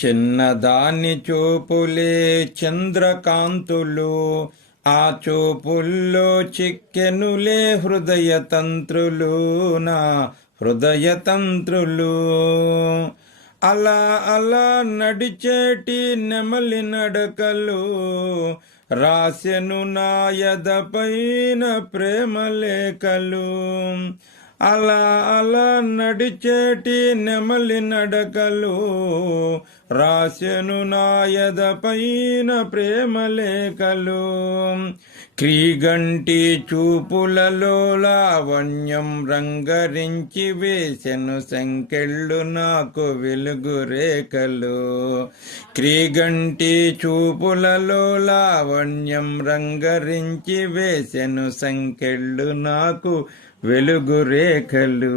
చిన్నదాని చూపులే చంద్రకాంతులు, ఆ చూపుల్లో చిక్కెనులే హృదయ తంత్రులు, నా హృదయ తంత్రులు. అలా అలా నడిచేటి నెమలి నడకలు, రాసెను నాయదపైన ప్రేమ లేఖలు. అలా అలా నడిచేటి నెమలి నడకలు, రాసెను నాయదపైన ప్రేమ లేఖలు. క్రీగంటి చూపులలో లావణ్యం రంగరించి వేసెను సంకెళ్ళు నాకు వెలుగు రేఖలు. క్రీగంటి చూపులలో లావణ్యం రంగరించి వేసెను సంకెళ్ళు నాకు వెలుగు రేఖలు.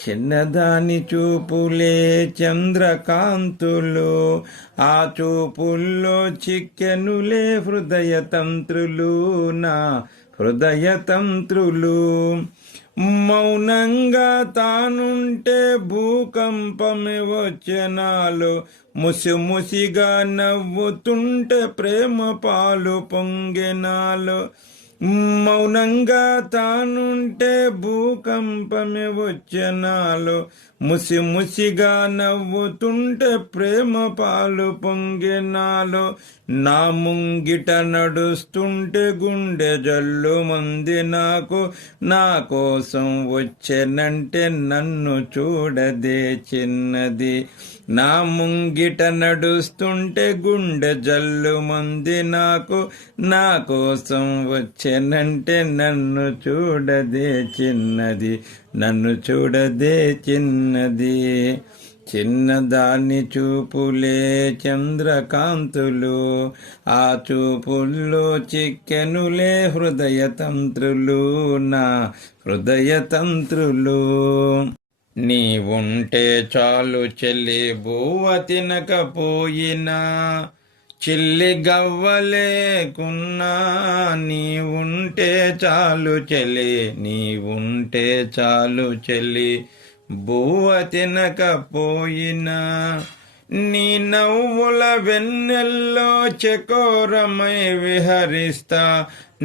చిన్నదాని చూపులే చంద్రకాంతులు, ఆ చూపుల్లో చిక్కెనులే హృదయ తంత్రులు, నా హృదయ తంత్రులు. మౌనంగా తానుంటే భూకంపమే వచ్చెనాలో, ముసిముసిగా నవ్వుతుంటే ప్రేమ పాలు పొంగెనాలో. మౌనంగా తానుంటే భూకంపమే వచ్చెనాలో, ముసిముసిగా నవ్వుతుంటే ప్రేమ పాలు పొంగెనాలో. నా ముంగిట నడుస్తుంటే గుండె జల్లు మంది నాకు, నా కోసం వచ్చెనంటే నన్ను చూడదే చిన్నది. నా ముంగిట నడుస్తుంటే గుండె జల్లు మంది నాకు, నా కోసం వచ్చెనంటే నన్ను చూడదే చిన్నది, నన్ను చూడదే చిన్నది. చిన్నదాని చూపులే చంద్రకాంతులు, ఆ చూపుల్లో చిక్కెనులే హృదయ తంత్రులు, నా హృదయ తంత్రులు. నీవుంటే చాలు చెల్లి బువ్వ తినకపోయినా, చిల్లి గవ్వలేకున్నా. నీవుంటే చాలు చెల్లి, నీవుంటే చాలు చెల్లి బువ్వ తినకపోయినా. నీ నవ్వుల వెన్నెల్లో చకోరమై విహరిస్తా,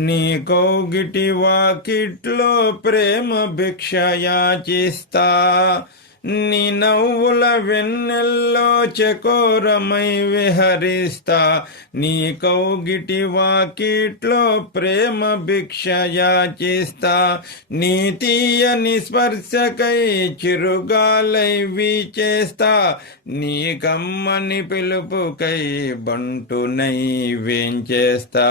నీ కౌగిటి వాకిట్లో ప్రేమ భిక్ష యాచిస్తా. నీ నవ్వుల వెన్నెల్లో చకోరమై విహరిస్తా, నీ కౌగిటి వాకిట్లో ప్రేమ భిక్ష యాచిస్తా. నీ తీయని స్పర్శకై చిరుగాలై వీచేస్తా, నీ కమ్మని పిలుపుకై బంటునై వేంచేస్తా.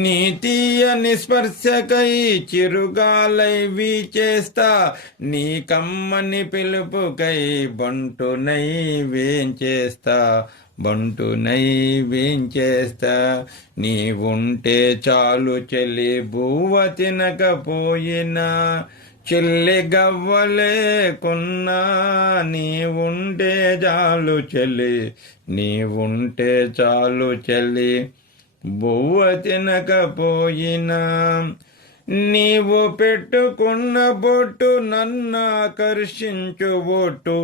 నీ తీయని స్పర్శకై చిరుగాలై వీచేస్తా, నీ కమ్మని పిలుపు బంటునై వేంచేస్తా, బంటునై వేంచేస్తా. నీవుంటే చాలు చెల్లి బువ్వ తినకపోయినా, చెల్లి గవ్వలేకున్నా. నీవుంటే చాలు చెల్లి, నీవుంటే చాలు చెల్లి బువ్వ తినకపోయినా. నీవు పెట్టుకున్న బొట్టు నన్నాకర్షించు బొట్టు,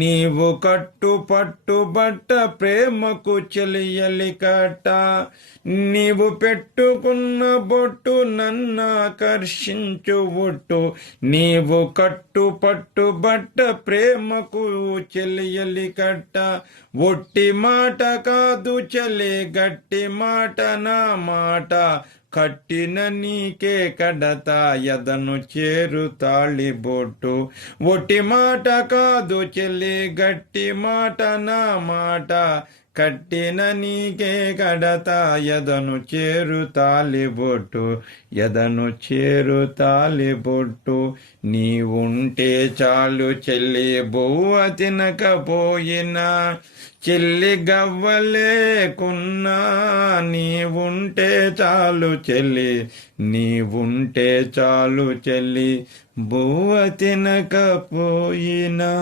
నీవు కట్టు పట్టు బట్ట ప్రేమకు చెలియలి కట్ట. నీవు పెట్టుకున్న బొట్టు నన్నాకర్షించు బొట్టు, నీవు కట్టు పట్టు బట్ట ప్రేమకు చెలియలి కట్ట. ఒట్టి మాట కాదు చెలి గట్టి మాట నా మాట, కట్టిన నీకే కడతా ఎదను చేరు తాళిబొట్టు. ఒట్టి మాట కాదు చెల్లి గట్టి మాట నా మాట, కట్టిన నీకే కడతా ఎదను చేరు తాళిబొట్టు, ఎదను చేరు తాళిబొట్టు. నీవుంటే చాలు చెల్లి బువ్వ తినకపోయినా, చెల్లి గవ్వలేకున్నా. నీవుంటే చాలు చెల్లి, నీవుంటే చాలు చెల్లి బువ్వ తినకపోయినా.